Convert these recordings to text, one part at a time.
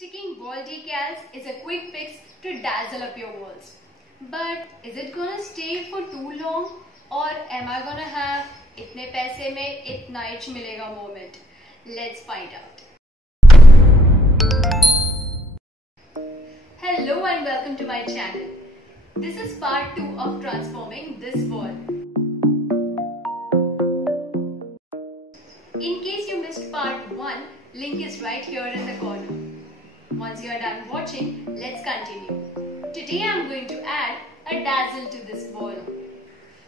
Sticking wall decals is a quick fix to dazzle up your walls. But is it gonna stay for too long, or am I gonna have itne paise mein itna inch milega moment? Let's find out. Hello and welcome to my channel. This is part 2 of transforming this wall. In case you missed part 1, link is right here in the corner. Once you are done watching, let's continue. Today I am going to add a dazzle to this wall.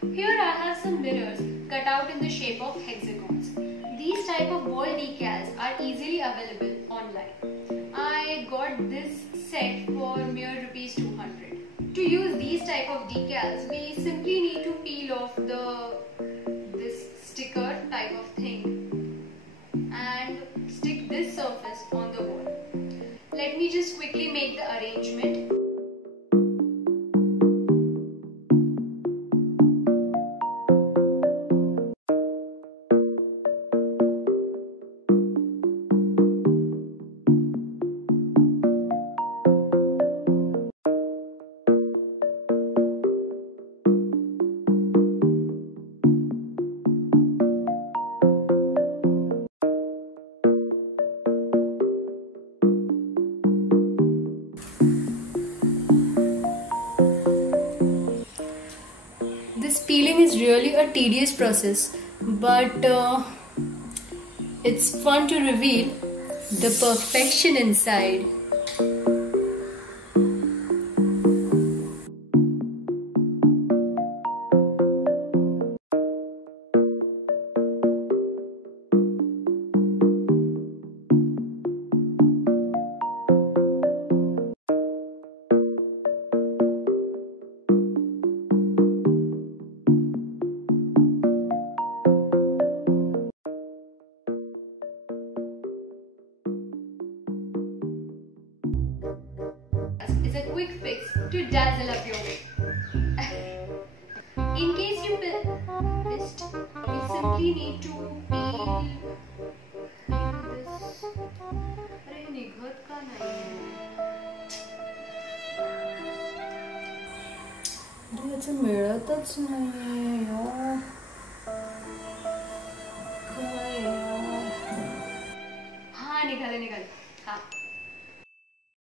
Here I have some mirrors cut out in the shape of hexagons. These type of wall decals are easily available online. I got this set for mere rupees 200. To use these type of decals, we simply need to peel off this sticker type of thing and stick this surface on the wall. Let me just quickly make the arrangement. This peeling is really a tedious process, but it's fun to reveal the perfection inside. Is a quick fix to dazzle up your wall. In case you missed, we simply need to peel this. अरे निघत का नहीं? अरे याचं मिळतच नाहीये यार. काय यार? हाँ निघाले.